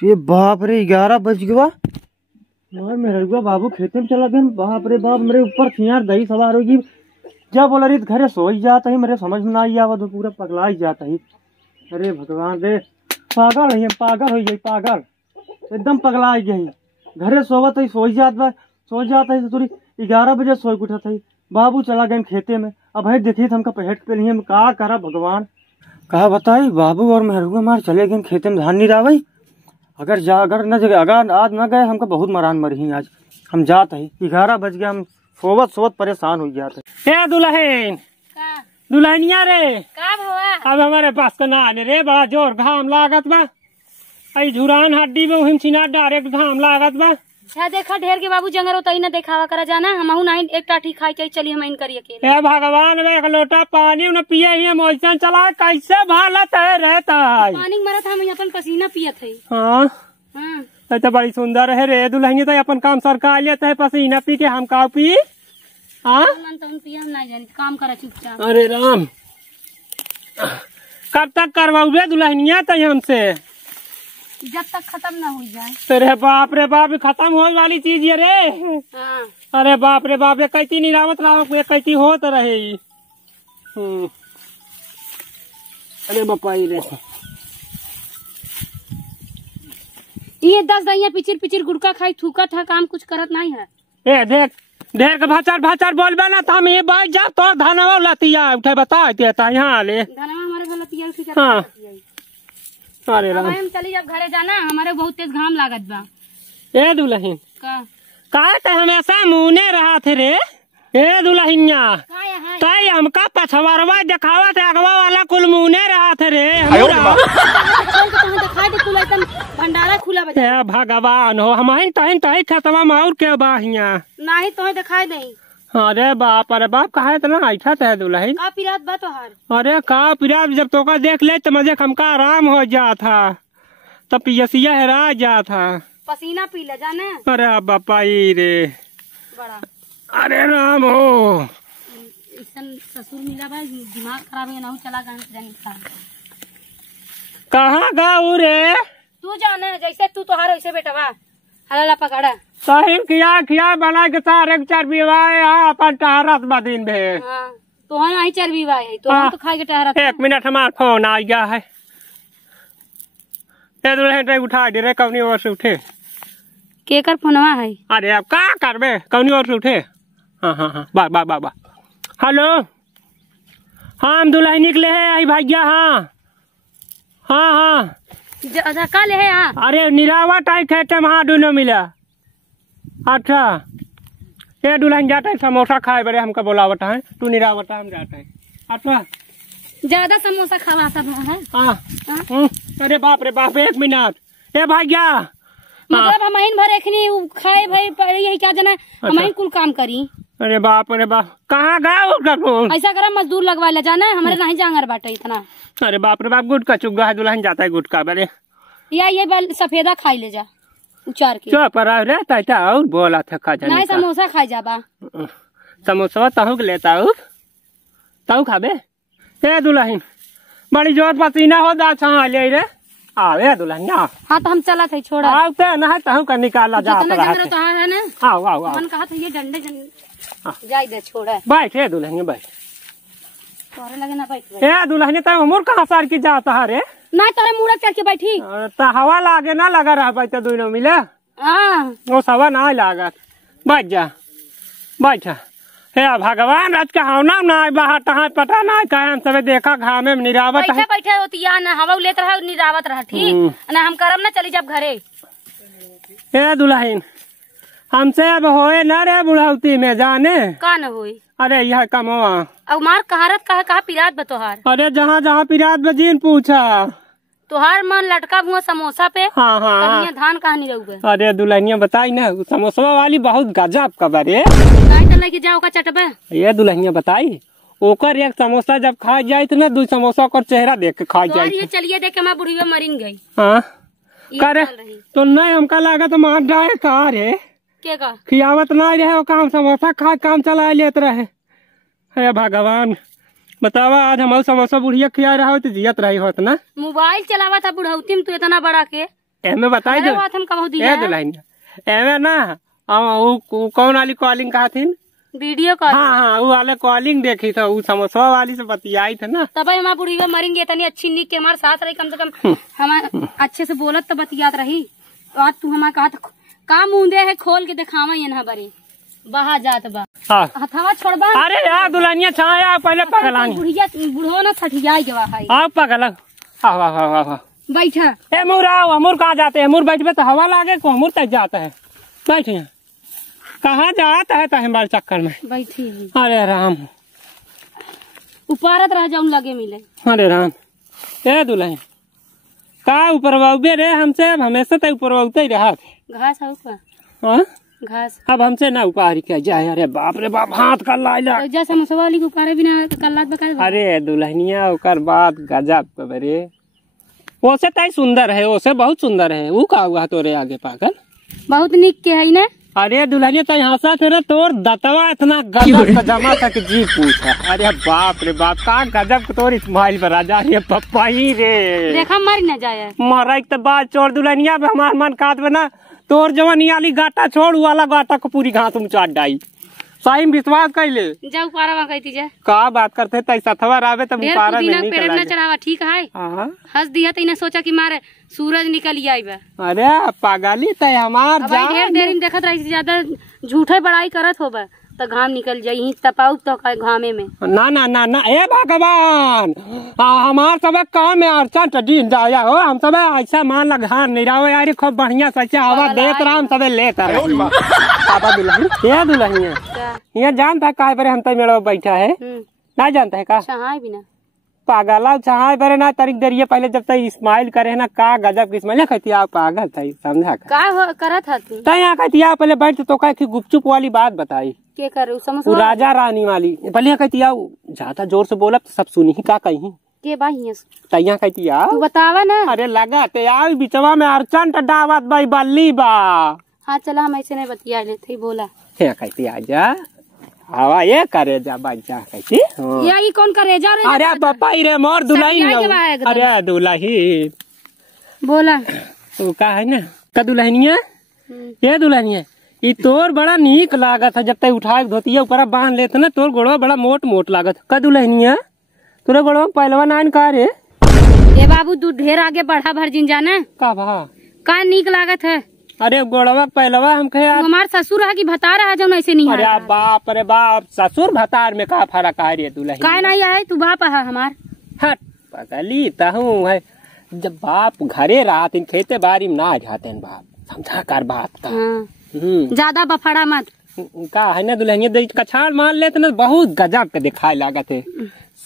ये बाप रे 11 बज गया यार। मेरे बाबू खेते में चला गया। बाप रे बाप मेरे ऊपर थी यार दही सवार होगी। क्या बोला रही घरे सो ही जाता ही मेरे समझ में ना आई आवा तो पूरा पगला ही जाता ही। अरे भगवान रे पागल है पागल हो गई पागल एकदम पगला ही गई। घरे सोवत ही सो ही जाता है तो थोड़ी 11 बजे सोई उठा था। बाबू चला गए खेते में। अब है देखिए हमका पेट पे लिए का करा भगवान कहा बताई। बाबू और मेहरुआ मार चले गए खेते में धान नहीं रावई। अगर आज न गए हमका बहुत मरान मरी आज। हम जाते ही 11 बज गया। हम सोवत परेशान हो गया था। दुल्हन दुल्हनिया रे का भवा अब हमारे पास का ना आने रे बड़ा जोर घाम लागत बा। आई झुरान हड्डी में हिमचिना डायरेक्ट घाम लागत बा। अच्छा देखा ढेर के बाबू जंगल होता ही ना देखावा करा जाना। हम नहीं एक टाठी खाई चाहिए चली हम इन करिए के। हे भगवान एक लोटा पानी न पिए ही मोइसन चला कैसे भालत है रहता है। पानी मरत हम अपन पसीना पियत है। हाँ तो बड़ी सुंदर है रे दुल्हन तो अपन काम सरकार लेता है पसीना पी के हम का पी। हाँ हम नहीं जानी काम करा चुपचाप। अरे राम कब तक करवाऊ रे दुल्हनिया तो हमसे जब तक खत्म ना हो जाए। तेरे बाप रे बाप खत्म होने वाली चीज ये रे। हाँ। अरे बाप रे बाप ये कैसी निरावत रहा कैसी होत रहे। अरे बापाई रे ये 10 दहिया पिचिर गुड़का खाई थूका था काम कुछ करत नहीं है। ए देख ढेर के भाचार बोलबे ना हम ये बात जा तो धनवा लतिया उठे बता देता यहाँ ले धनवा हमारे वाला तिया उठी हाँ। अरे राम हम चली जब घरे जाना हमारे बहुत तेज घाम लागत बा। ए दुल्हन का का हमेशा मुने रहा थे रे। ए दुल्हनिया ताई हमका पछवारवा दिखावा थे अगवा वाला कुल मुने रहा थे रे। भंडारा खुला बजा भगवान हो हमारी तही खतवा माउर के बाहिया नहीं तो दिखाई दे। अरे बाप कहा इतना ऐठा है दुल्हन का पिरात बा तोहार। अरे का पिरात जब तो का देख ले तो मजे हमका आराम हो जा था तब पियसिया हेरा जा था पसीना पी ले जाने। अरे बापाई रे बड़ा अरे राम हो ससुर मिला भाई दिमाग खराब है ना चला कहाँ गाऊ रे तू जाने जैसे तू तोहार वैसे बेटवा हला पकड़ा सही खिया बना के सारे चर्बी अपन टहरत बदीन भे। तो नहीं चर्बी भाई तो हम तो खाए के टहरत। 1 मिनट हमारा फोन आ गया है। उठा दे रे कौनी ओर से उठे केकर फोनवा है। अरे अब का करबे कौनी ओर से उठे। हाँ बा हेलो हाँ हम दुल्हन निकले है आई भैया। हाँ का ले है यहाँ। अरे निरावट आई खेते वहाँ दोनों मिला। अच्छा ये दुल्हन जाता है समोसा खाए बड़े हमका बोलावट है तू निरावट हम जाता है। अच्छा ज्यादा समोसा खावा सब है। हाँ अरे बाप रे बाप 1 मिनट ए भैया मतलब हम भर एखनी खाए भाई यही क्या जना हम कुल काम करी। अरे बाप कहाँ गए ऐसा करा मजदूर लगवा ले जाना हमारे नहीं जांगर बाटे इतना। अरे बाप रे बाप गुटका चुग्गा है दुल्हन जाता है गुटका बड़े या ये सफेदा खाई ले जा उचार के चो पर रहता था और बोला था खा जाने नहीं समोसा खाई जाबा समोसा तहु लेता हूँ तहु खाबे। ए दुल्हन बड़ी जोर पसीना हो दा छा ले रे आवे दुल्हन ना। हाँ तो हम चला थे छोड़ा आवते ना तहु का निकाला जा रहा है ना। आओ मन कहा था ये डंडे जाई दे छोड़ा बैठ ए दुल्हन बैठ तोरे लगे ना बैठ। ए दुल्हन तय उमर कहाँ सार की जाता है रे नहीं तोरे मुड़ा चढ़ के बैठी तो हवा लागे ना लगा रहा भाई तो दोनों मिले वो सवा ना लागत बैठ जा बैठ। हे भगवान आज का होना ना बाहर तहाँ पता ना कहे हम सब देखा घामे में निरावत बैठे होती या ना हवा लेत रहा निरावत रहा ठीक ना हम करम ना चली जब घरे। ए दुल्हन हमसे अब होए ना रे बुढ़ौती में जाने का न होई। अरे यह कमवा अब मार कहारत कहा पिरात बतोहार। अरे जहाँ पिरात बजीन पूछा तोहार मन लटका हुआ समोसा पे। हाँ धान कहाँ नहीं रहूगे। अरे दुल्हनिया बताई ना समोसा वाली बहुत गजब का बारे नहीं तो लेके जाओ का चटबे। ये दुल्हनिया बताई ओकर एक समोसा जब खा जाये तो ना 2 समोसा ओकर चेहरा देख के खा जाये। चलिए देख के मैं बुढ़िया मरीन गई। हाँ करे तो नहीं हमका लगा तो मार जाए कहा रे के का खियावत ना रहे काम समोसा खा काम चला लेते रहे। हे भगवान बतावा आज हम समोसा बुढ़िया खिया रहा हो तो जियत रही होत ना। मोबाइल चलावा था बुढ़ौती में तू इतना बड़ा के एमे बताई दो बात हम कहू दिया ए दुल्हनिया एमे ना वो कौन वाली कॉलिंग कहा थी वीडियो कॉल। हाँ वो वाले कॉलिंग देखी था वो समोसा वाली से बतियाई थे ना तब हमारा बुढ़ी मरेंगे इतनी अच्छी निक के हमारे साथ रही कम से कम हम अच्छे से बोलत तो बतियात रही। तो आज तू हमारा कहा का मुंदे है खोल के दिखावा यहाँ बरे बाहर जात बा हथवा छोड़बा। अरे यार दुल्हनिया छाया पहले पगलानी बुढ़िया बुढ़ो ना छठिया जवा है आप पगल आओ बैठा ए मुर आओ अमूर कहाँ जाते हैं मुर बैठे तो हवा लागे को अमूर तक जाता है बैठे कहाँ जाता है हमारे चक्कर में बैठी। अरे राम उपारत रह जाऊं लगे मिले। अरे राम ए दुल्हन का ऊपर बाबे रे हमसे अब हमेशा तक ऊपर बाबते ही रहा घास है ऊपर हाँ घास अब हमसे ना उपारी क्या जाए। अरे बाप रे बाप हाथ कर लाइला जैसे समोसा वाली को उपारे बिना कल्लात बका। अरे दुल्हनिया ओकर बात गजब बरे ओसे तय सुंदर है ओसे बहुत सुंदर है वो का हुआ तोरे आगे पागल बहुत निक के है ना। अरे दुल्हनिया तय हंसा तेरा तोर दतवा इतना गजब जमा तक जी पूछा। अरे बाप रे बाप का गजब तोर इस्माइल पर राजा रे पप्पाई रे देखा मर न जाए मरा एक बात छोड़ दुल्हनिया हमार मन काट बना तोर जवानी वाली गाटा छोड़ वाला गाटा को पूरी घास में चाट डाई सही विश्वास कैले जाऊ पारा कहती जा का बात करते तैसा थवा रावे तब पारा में नहीं पेड़ न चढ़ावा ठीक है। हंस दिया तो इन्हें सोचा कि मारे सूरज निकल आई बा। अरे पागली तय हमार जा ढेर देर देखत रही ज्यादा झूठे बड़ाई करत होबा तो घाम निकल जाई तपाऊ तो घामे में ना ना ना ना ए भगवान हमार सब काम में अर्चन टडीन जाया हो हम सब ऐसा मान ला घान नहीं रहो यार खूब बढ़िया सच्चा हवा देत राम सब लेता पापा दुल्हन ये दुल्हनिया ये जानता काहे पर हम तय मेरा बैठा है ना जानता है का चाहाय बिना पागला चाहे पर ना तारीख दरिये पहले जब तक इस्माइल करे ना का गजब की इस्माइल कहती आप पागल था समझा का करत था तू तय यहाँ कहती आप पहले बैठ तो कह गुपचुप वाली बात बताई के कर समोसा वो राजा रानी वाली पहले कहती ज्यादा जोर से बोला सब सुनी ही का कहीं के बाही तैया कहती तू बतावा ना। अरे लगा ते यार बिचवा में अर्चन टडावत भाई बल्ली बा। हाँ चला हम ऐसे नहीं बतिया लेते बोला क्या कहती आजा हवा ये करे जा बच्चा कहती ये कौन करे जा रे। अरे पापा रे मोर दुल्हन अरे दुल्ही बोला वो का है ना का दुल्हनिया ये दुल्हनिया ये तोर बड़ा नीक लागत है जब तक उठा के धोतिया ऊपर बांध लेते ना तोर गोड़वा बड़ा मोट मोट लागत का दुल्हनिया तोरा गोड़वा पहलवा नान का रे ए बाबू तू ढेर आगे बढ़ा भरजिन जाना का भा का नीक लागत है। अरे गोड़वा पहलवा हम कहे हमार ससुर है कि भता रहा जो ऐसे नहीं। अरे बाप रे बाप ससुर भतार में का फर्क है रे दुल्हन का नहीं है तू बाप है हमार हट पगली तहू है जब बाप घरे रहते खेते बारी में ना जाते बाप समझा कर बात का ज्यादा बफड़ा मत का है ना दुल्हनिया कछाड़ मान लेते ना बहुत गजब के दिखाए लागत है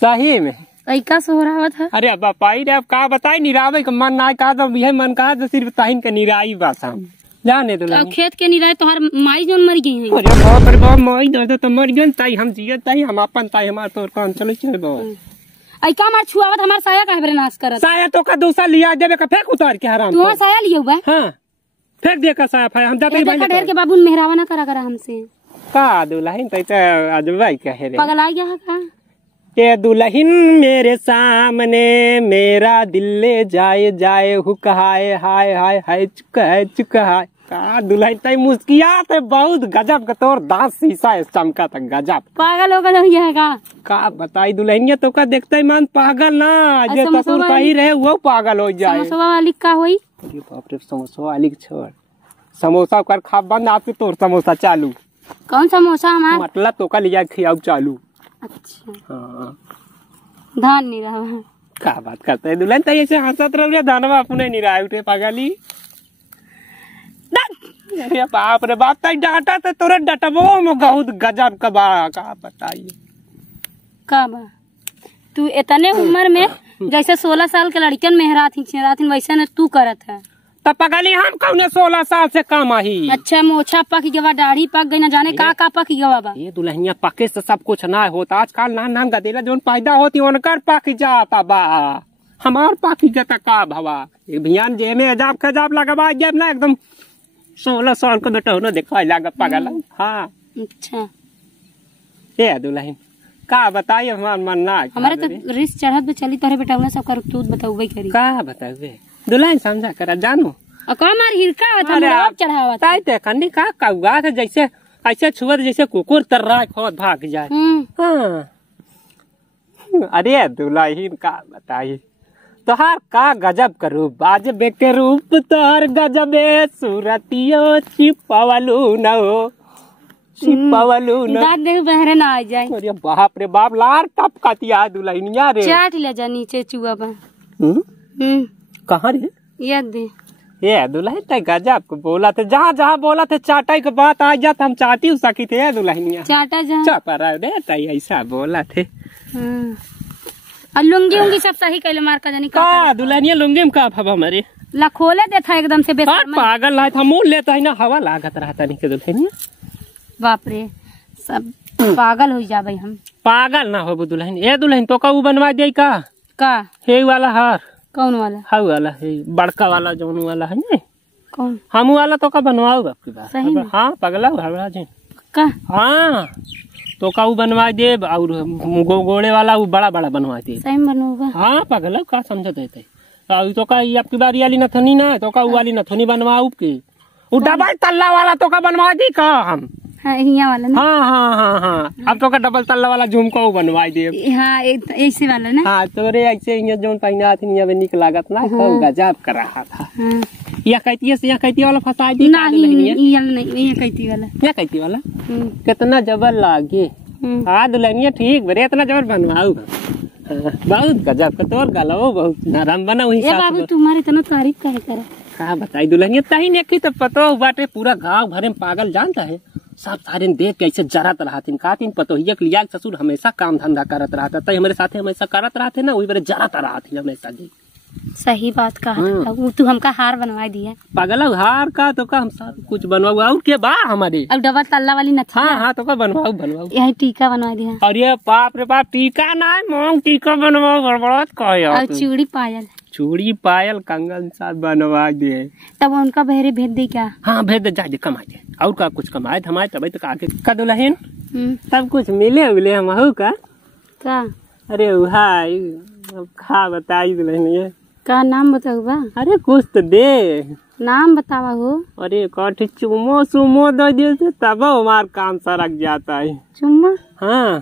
सही में ऐका सोहरावत है। अरे बापाई रे अब का बताई निरावे का मन ना कहा तो यह मन कहा तो सिर्फ ताहिन के निराई बस हम जाने दुल्हनिया खेत के निराई तोहर माई जोन मर गई है। अरे बाप रे बाप माई दर्द तो मर गई ताई हम जिए ताई हम अपन ताई हमार तोर काम चलो चल बाबा ऐका मार छुआवत हमार साया काहे बरे नाश करत साया तो का दूसरा लिया देबे का फेंक उतार के हराम तू साया लिए हुआ हां फेंक दे का साया फाया हम जाते भाई ढेर के बाबू मेहरावा ना करा करा हमसे का दुल्हन तई तो अजबाई कहे रे पगला गया है का ये दुल्हन मेरे सामने मेरा दिल ले जाए जाए हुक हाय हाय हाय हाय चुका हाय का दुल्हन तई मुस्कियात है बहुत गजब का तोर दांत शीशा चमका तक गजब पागल हो गया का बताई दुल्हनिया तो का देखते ही मन पागल ना जे ससुर कही रहे वो पागल हो जाए। समोसा वाली का होई अरे बाप रे समोसा वाली छोड़ समोसा कर खा बंद आपके तोर समोसा चालू कौन समोसा हमार मतलब तो का लिया खियाऊ चालू। अच्छा हाँ धान नहीं रहा का बात करते है दुल्हन तो ऐसे हंसत रह धानवा अपने नहीं रहा उठे पागली। अरे बाप रे बाप तक डांटा तो तोरे डटबो में बहुत गजब का बा का बताइए का बा तू इतने उम्र में जैसे 16 साल के लड़कियन मेहराथिन वैसे न तू करत है तब पगली हम कौने 16 साल से कम आई। अच्छा मोछा पक गवा दाढ़ी पक गई ना जाने का पक गवा बा ये दुल्हनिया पके से सब कुछ ना होता आजकल नान गदेला जो पैदा होती उनकर पक जाता बा हमार पक जाता का भवा भियान जे में अजाब खजाब लगवा जब ना एकदम 16 साल को बेटा होना देखा लगा पागल। हाँ अच्छा ये दुल्हन का बताइए हमार मन ना हमारे तो रिस चढ़त में चली तोरे बेटा सब कर तू बताऊबे करी का बतावे दुल्हन समझा करा जानो और का मार हिरका होता अरे मुड़वा आप- चढ़ावा था। ताई ते कन्नी का कौआ थे जैसे ऐसे छुआ जैसे कुकुर तर रहा है खोद भाग जाए। हाँ। अरे दुल्हन का बताई तोहार का गजब का रूप बाजबे के रूप तोहर गजबे सूरतियो छिपावलू न हो छिपावलू न। दांत देख बहरे ना आ जाए। अरे बाप रे बाप लार टपकतिया दुल्हनिया रे। चाट ले जा नीचे चुआ पर। कहाँ रे ये दे ये दुल्हन ते गजब को बोला थे जहाँ जहाँ बोला थे चाटाई के बात आ जाता हम चाटी सकी थे दुल्हनिया चाटा जा चापा रे ताई ऐसा बोला थे। और लुंगी उंगी सब सही कैले मार का जानी का दुल्हनिया लुंगी में का फबा हमारे ला खोले देता एकदम से हाँ बेशर्म। पागल है हम मोल लेता है ना हवा लागत रहता नहीं के दुल्हनिया। बाप रे सब पागल हो जाबे हम। पागल ना हो दुल्हन ए दुल्हन तो का बनवा दे का हे वाला हार कौन वाला हाउ वाला है बड़का वाला जौन वाला है ना कौन हम वाला तो का बनवाओ आपकी बात सही में? हाँ पगला हवा जी का हाँ तो का बनवा दे और गोड़े वाला वो बड़ा बड़ा बनवा दे। सही में बनवाऊंगा। हाँ पगला का समझ देते तो का आपकी बारी वाली नथनी ना तो का वाली नथनी बनवाऊ के वो डबल तल्ला वाला तो का बनवा दी का हम। हाँ हिया वाला ना। हाँ हाँ हाँ हाँ अब तो का डबल तल्ला वाला झुमका वो बनवा दे। हाँ ऐसे वाला ना। हाँ तोरे ऐसे यहाँ जो पहना थी यहाँ निक लागत ना खूब गजब कर रहा था। हाँ या कहती से यहाँ कहती वाला फंसा दी नहीं ये वाला नहीं ये कहती वाला। क्या कहती वाला कितना जबर लागे। हाँ दुल्हनिया ठीक बरे इतना जबर बनवाऊ बहुत गजब का तोर गलवो बहुत नरम बना हुई ए बाबू तुम्हारी इतना तारीफ काहे करे। का बताई दुल्हनिया तही ने तो पतो बाटे पूरा गांव भरे में पागल जानता है सब सारे देख के ऐसे जरत रहते कातिन पतोहिया के लिया ससुर हमेशा काम धंधा करत रहता तय हमारे साथे हमेशा करत रहते ना वही बड़े जरत रहते हमेशा जी। सही बात कहा वो तू हमका हार बनवा दिया। पागल हार का तो का हम सब कुछ बनवाऊ और के बा हमारे अब डबल तल्ला वाली न हाँ हाँ तो का बनवाऊ बनवाऊ यही टीका बनवा दिया और ये बाप रे बाप टीका ना मोंग टीका बनवाऊ गड़बड़त कहे और चूड़ी पायल चूड़ी पायल कंगन साथ बनवा दे तब उनका बहरे भेज दे क्या। हाँ भेज दे जाए कमा दे और का कुछ कमाए हमारे तब तक आगे का दुल्हन सब कुछ मिले उले हम हो का अरे भाई अब खा बताई दुल्हन ये का नाम बताऊ बा। अरे कुछ तो दे नाम बतावा हो। अरे कठ चुमो सुमो दे दे तब हमार काम सरक जाता है। चुम्मा हाँ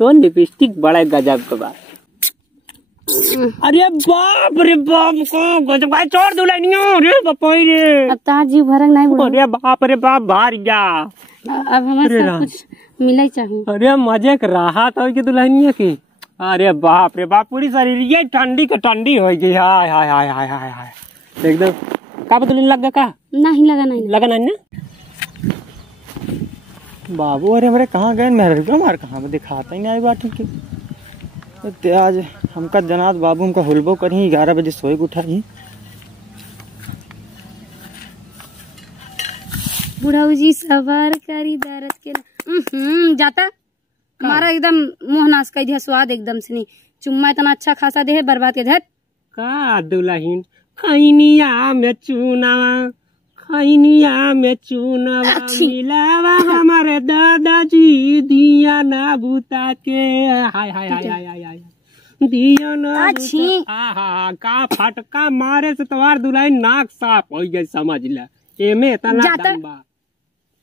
तो लिपस्टिक बड़ा गजब का बात। अरे बाप रे बाप को गजब का छोड़ दुल्हनियों रे बपोई रे अब तार जीव भरक नहीं बोल। अरे बाप रे बाप भार गया अब हमारे सब कुछ मिले चाहिए। अरे मजे कर रहा था कि दुल्हनिया की अरे बाप रे बाप पूरी शरीर ये ठंडी का ठंडी हो गई। हाय हाय हाय हाय हाय हाय एकदम का बदलने लग गया का नहीं लगा नहीं लगा नहीं ना बाबू अरे हमारे कहाँ गए मेरे हमारे कहाँ में दिखाता ही नहीं आई बात ठीक है। आज हमका जनात बाबू हमका हुलबो करी 11 बजे सोए उठाई। बुढ़ाऊ जी सबर करी दर्द के जाता हमारा एकदम मुंह नाश कर दिया स्वाद एकदम से नहीं। चुम्मा इतना अच्छा खासा दे बर्बाद के धर का दुल्हन खैनिया में चुनावा खैनिया में चुनावा मिलावा हमारे दादाजी दिया ना बुता के हाय हाय हाय हाय हाय हाय दिया ना आहा का फटका मारे से तुम्हार दुल्हन नाक साफ हो गई समझ ले एमे इतना दम बा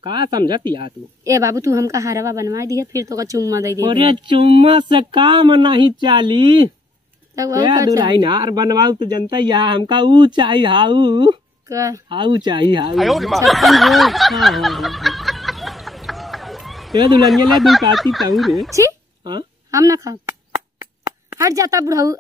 का समझती आ तू। ए बाबू तू हमका हारवा बनवा दिया फिर तो का चुम्मा दे दे। अरे चुम्मा से काम नहीं चाली तब दुल्हन हार बनवाऊ तो जनता यहाँ हमका ऊ चाहिए हाउ हाउ चाहिए हाउ ये दुल्हनिया ला दू काती ताऊ रे छी हम ना खा हट जाता बुढ़ाऊ।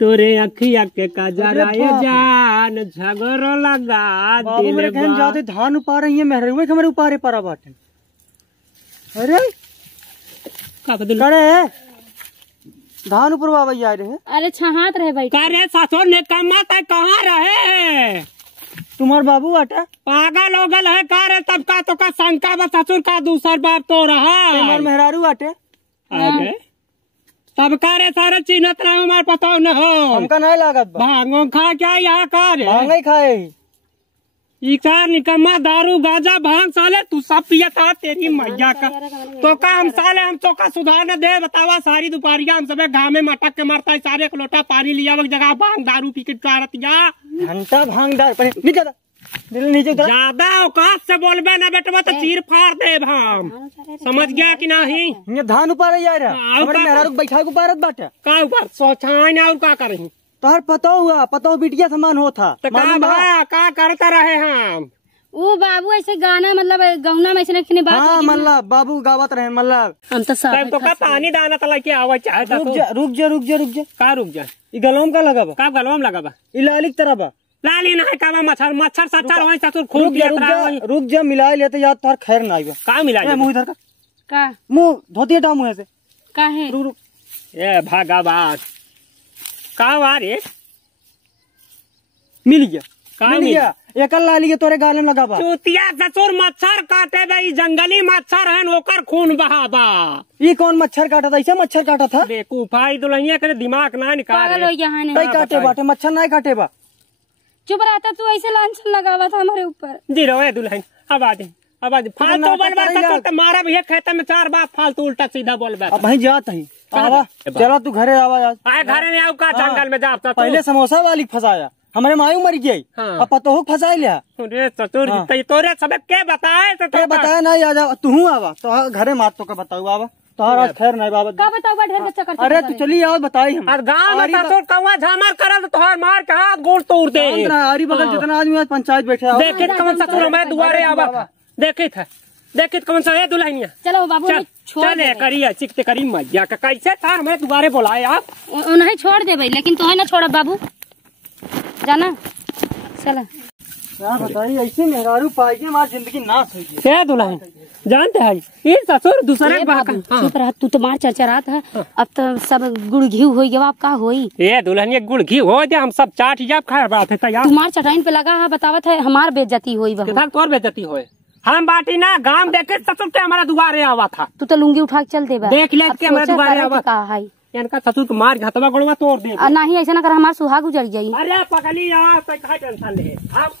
तोरे अखिया के कजराए जान झगड़ो लगा दिल जाते धान उपा रही है मेहर हमारे उपारे पारा बाटे। अरे का बदल करे धान ऊपर बाबा आ रहे। अरे छहात रहे भाई का रे ससुर ने कमाता कहाँ रहे तुम्हार बाबू आटा पागल होगल है का रे तब का तो का शंका बा ससुर का दूसर बाप तो रहा तुम्हार मेहरारू आटे अरे तब का रे सारे चिन्हत रहे हमारे पता न हो हमका नहीं लागत भांगो खा क्या यहाँ का रे भांगा ही खाए इकार निकम्मा दारू गांजा भांग साले तू सब पिया था तेरी मैया का। तो का हम साले हम तो का सुधार न दे बतावा सारी दोपहरिया हम सबे गाँव में मटक के मरता है सारे एक लोटा पानी लिया वक्त जगह भांग दारू पी के कारतिया घंटा भांग नीचे ज्यादा औकात से बोलबे ना बेटवा तो चीर फाड़ दे हम। समझ गया कि नहीं? ये धान ऊपर जा रहा हमारे मेहरारू बैठा के ऊपर बाटे का ऊपर सोचाई और का करें तोहर पतो बिटिया समान हो था तो का करता रहे हम। वो बाबू ऐसे गाना मतलब गौना में ऐसे नहीं बात हाँ मतलब बाबू गावत रहे मतलब हम तो सब तो का पानी दाना तला के आवा चाहे रुक जा का रुक जा ई गलोम का लगा बा का गलवम लगा बा ई लाली की तरह बा लाली नहीं का मच्छर सच्चर होई ससुर खूब रुक जा मिला लेते याद तोहर खैर ना आइबा का मिला मुंह इधर का मुंह धोती हटा मुंह से का है रुक ए भगवान का वारे मिल गया का मिल गया एकल लाली के तोरे गाले में लगा बा चूतिया ससुर मच्छर काटे भाई जंगली मच्छर है ओकर खून बहाबा। ये कौन मच्छर काटा था? ऐसा मच्छर काटा था बेकूफाई दुल्हनिया के दिमाग ना निकाल पागल हो यहाँ नहीं काटे बाटे मच्छर नहीं काटे बा। चुप रहता तू ऐसे लांछन लगावा था हमारे ऊपर जी रो दुल्हन आवाज फालतू बोलबा तो मारा भैया खेत में 4 बार फालतू उल्टा सीधा बोलबा। अब वहीं जात ही आवा चला तू घरे आवा आज आए घरे में आऊ का जंगल में जा पहले समोसा वाली फंसाया हमारे मायू मर गई अब पतो फंसा लिया अरे ससुर तोरे सब के बताए तो बताया नहीं आ जा तू आवा तो घरे मात तो का बताऊ आवा तोहर आज खैर नहीं बाबा का बताऊगा ढेर के चक्कर अरे तू चली आओ बताई हम गाँव में ससुर कौवा झामर करल तो तोहर मार के हाथ गोड़ तोड़ दे। आरी बगल जितना आदमी आज पंचायत बैठे देखे कौन ससुर हमारे दुआरे आवा देखे कौन सा है दुल्हनिया। चलो बाबू चले करिए चिकते करी मैया का कैसे था हमें दोबारे बुलाए आप उन्हें छोड़ दे भाई लेकिन तो है ना छोड़ा बाबू जाना चला क्या बताइए ऐसे मेहरारू पाई के हमारी जिंदगी नाश हुई क्या दुल्हन जानते हैं ये ससुर दूसरे चुप रहा तू तो मार चरचरा था अब तो सब गुड़ घी हो गया अब का होई ये दुल्हन ये गुड़ घी हो जाए हम सब चाट जाब खाए बात है तैयार तुम्हार चटाइन पे लगा है बतावत है हमार बेइज्जती होई बहू तोर बेइज्जती होए हम बाटी ना गांव देखे ससुर के हमारा दुआरे आवा था तू तो लुंगी उठा के चल दे देख ले के हमारे दुआरे आवा कहा है इनका ससुर को मार घातवा गोड़वा तोड़ दे नहीं ऐसा ना कर हमार सुहाग उजड़ जाई। अरे पकली यार टेंशन ले आप